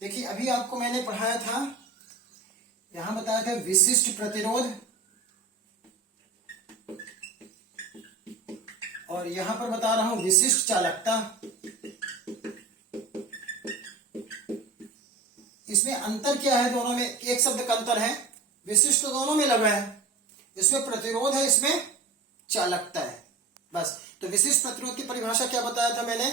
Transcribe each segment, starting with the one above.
देखिए अभी आपको मैंने पढ़ाया था, यहां बताया था विशिष्ट प्रतिरोध, और यहां पर बता रहा हूं विशिष्ट चालकता। इसमें अंतर क्या है दोनों में? एक शब्द का अंतर है, विशिष्ट तो दोनों में लगा है, इसमें प्रतिरोध है, इसमें चालकता है, बस। तो विशिष्ट प्रतिरोध की परिभाषा क्या बताया था मैंने?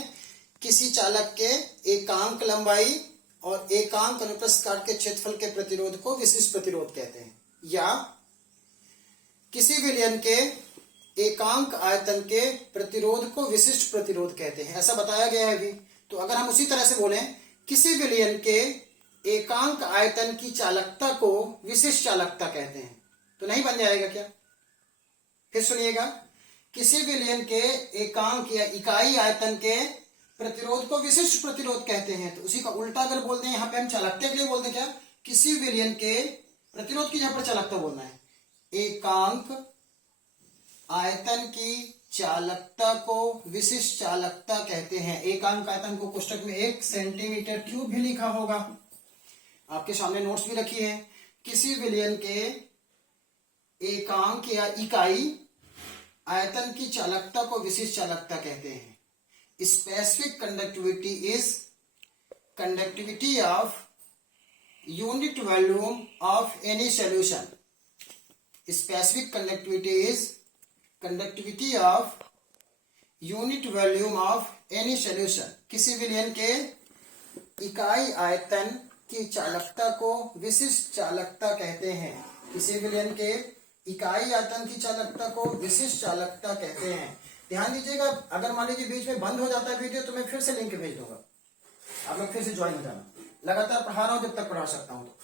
किसी चालक के एकांक लंबाई और एकांक अनुप्रस्थ काट के क्षेत्रफल के प्रतिरोध को विशिष्ट प्रतिरोध कहते हैं, या किसी विलयन के एकांक आयतन के प्रतिरोध को विशिष्ट प्रतिरोध कहते हैं, ऐसा बताया गया है अभी। तो अगर हम उसी तरह से बोलें, किसी विलयन के एकांक आयतन की चालकता को विशिष्ट चालकता कहते हैं, तो नहीं बन जाएगा क्या? फिर सुनिएगा, किसी विलयन के एकांक या इकाई आयतन के प्रतिरोध को विशिष्ट प्रतिरोध कहते हैं। तो उसी का उल्टा अगर बोल दें, यहाँ पे हम चालकता के लिए बोल दें क्या? किसी विलयन के प्रतिरोध की जहां पर चालकता बोलना है, एकांक आयतन की चालकता को विशिष्ट चालकता कहते हैं। एकांक आयतन को कोष्टक में 1 सेंटीमीटर क्यूब भी लिखा होगा, आपके सामने नोट्स भी रखी है। किसी विलयन के एकांक या इकाई आयतन की चालकता को विशिष्ट चालकता कहते हैं। Specific conductivity is conductivity of unit volume of any solution. Specific conductivity is conductivity of unit volume of any solution. किसी विलयन के इकाई आयतन की चालकता को विशिष्ट चालकता कहते हैं। किसी विलयन के इकाई आयतन की चालकता को विशिष्ट चालकता कहते हैं। ध्यान दीजिएगा, अगर मान लीजिए बीच में बंद हो जाता है वीडियो, तो मैं फिर से लिंक भेज दूंगा, आप लोग फिर से ज्वाइन हो जाना। लगातार पढ़ा रहा हूं जब तक पढ़ा सकता हूं। तो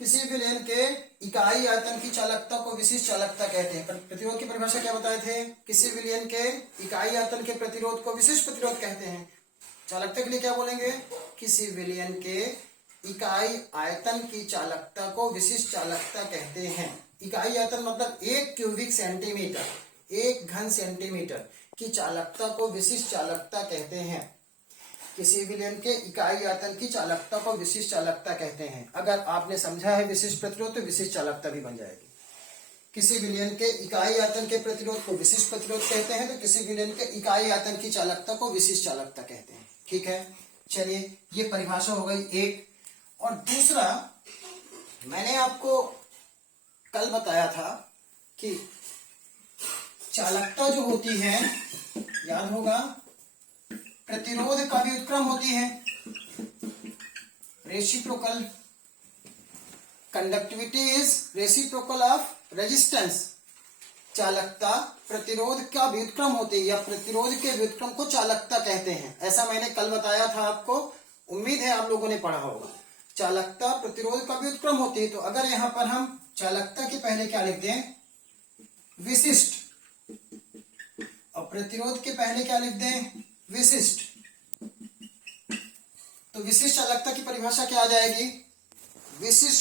किसी विलयन के इकाई आयतन की चालकता को विशिष्ट चालकता कहते हैं। प्रतिरोध की परिभाषा क्या बताए थे? किसी विलयन के इकाई आयतन के प्रतिरोध को विशिष्ट प्रतिरोध कहते हैं। चालकता के लिए क्या बोलेंगे? किसी विलयन के इकाई आयतन की चालकता को विशिष्ट चालकता कहते हैं। इकाई आयतन मतलब 1 क्यूबिक सेंटीमीटर, 1 घन सेंटीमीटर की चालकता को विशिष्ट चालकता कहते हैं। किसी विलयन के इकाई आयतन की चालकता को विशिष्ट चालकता कहते हैं। अगर आपने समझा है विशिष्ट प्रतिरोध, तो विशिष्ट चालकता भी बन जाएगी। किसी विलयन के इकाई आयतन के प्रतिरोध को विशिष्ट प्रतिरोध कहते हैं, तो किसी विलयन के इकाई आयतन की चालकता को विशिष्ट चालकता कहते हैं। ठीक है, चलिए ये परिभाषा हो गई एक। और दूसरा, मैंने आपको कल बताया था कि चालकता जो होती है, याद होगा, प्रतिरोध का व्युत्क्रम होती है, reciprocal. Conductivity is reciprocal of resistance. चालकता प्रतिरोध का व्युत्क्रम होती है, या प्रतिरोध के व्युत्क्रम को चालकता कहते हैं। ऐसा मैंने कल बताया था आपको, उम्मीद है आप लोगों ने पढ़ा होगा। चालकता प्रतिरोध का व्युत्क्रम होती है। तो अगर यहां पर हम चालकता के पहले क्या लिख दें? विशिष्ट, और प्रतिरोध के पहले क्या लिख दें? विशिष्ट। तो विशिष्ट चालकता की परिभाषा क्या आ जाएगी? विशिष्ट